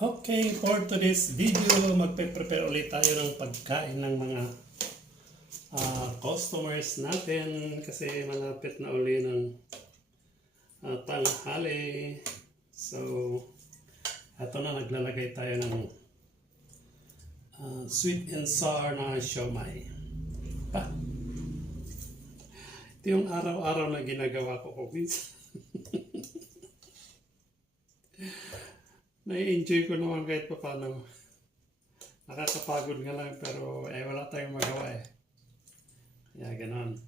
Okay, for today's video, magpe-prepare ulit tayo ng pagkain ng mga customers natin kasi malapit na uli ng tanghali. So, eto na, naglalagay tayo ng sweet and sour na siomai. Ito yung araw-araw na ginagawa ko minsan. Nai-enjoy ko naman kahit pa paano. Nakakapagod nga lang pero wala tayong magawa eh. Kaya ganon.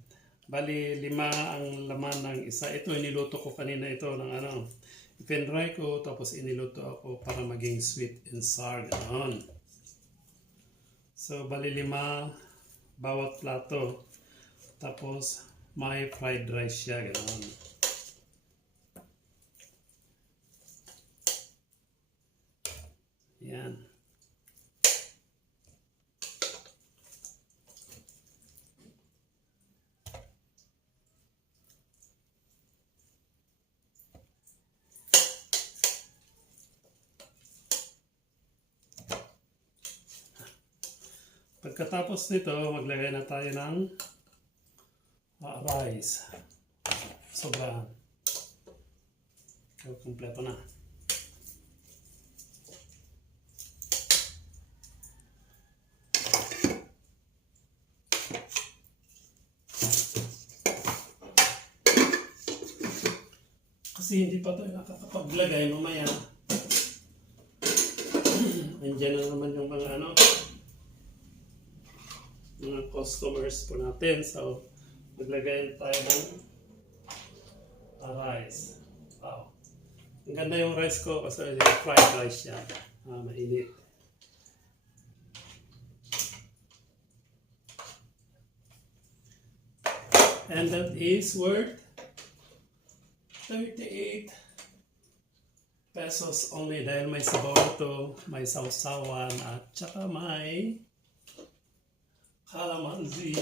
Bali, 5 ang laman ng isa. Ito, iniluto ko kanina ito ng ipinry ko tapos iniluto ako para maging sweet and sour. Ganon. So, bali 5 bawat plato. Tapos, may fried rice siya. Ganon. Yan. Pagkatapos nito, maglagay na tayo ng rice. Sobrang. So, kumpleto na. Kasi hindi pa ito nakakapaglagay mamaya. Andiyan na naman yung mga mga customers po natin. So, maglagay tayo ng rice. Wow. Ang ganda yung rice ko kasi fried rice siya. Mainit. And that is worth 38 pesos only dahil may sabaw ito, may sausawan at saka may calamansi.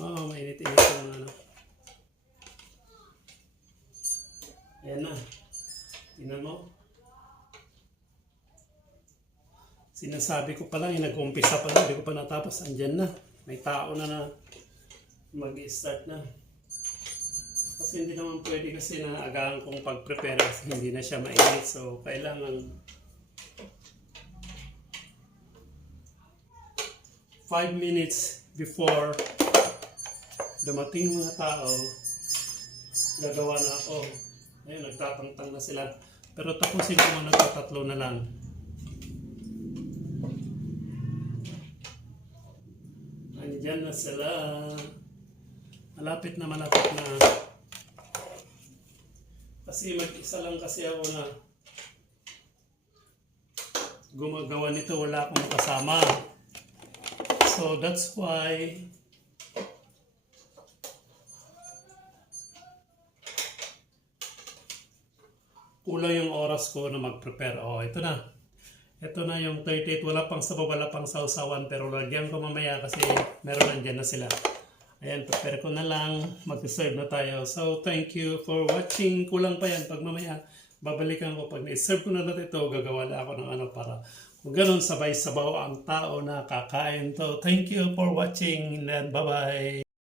Oh, mainit-init yung Ayan na. Tingnan mo. Sinasabi ko pa lang, nag-umpisa pa lang, hindi ko pa natapos, andyan na. May tao na mag-start na. Kasi hindi naman pwede kasi na agahan kong pag-prepare kasi hindi na siya mainit. So, kailangan 5 minutes before dumating mga tao, gagawa na ako. Ayun, nagtatangtang na sila. Pero tapusin ko muna ito, 3 na lang. Andiyan na sila. Malapit na. Kasi mag-isa lang kasi ako na gumagawa nito. Wala akong kasama. So that's why kulang yung oras ko na mag-prepare. Oh, ito na. Ito na yung 38. Wala pang sabaw, wala pang sausawan. Pero lagyan ko mamaya kasi meron nandyan na sila. Ayan, prepare ko na lang. Mag-serve na tayo. So, thank you for watching. Kulang pa yan. Pag mamaya, babalikan ko. Pag na-serve ko na natin ito, gagawa na ako ng para kung ganun sabay-sabaw ang tao na kakain to. Thank you for watching and bye-bye.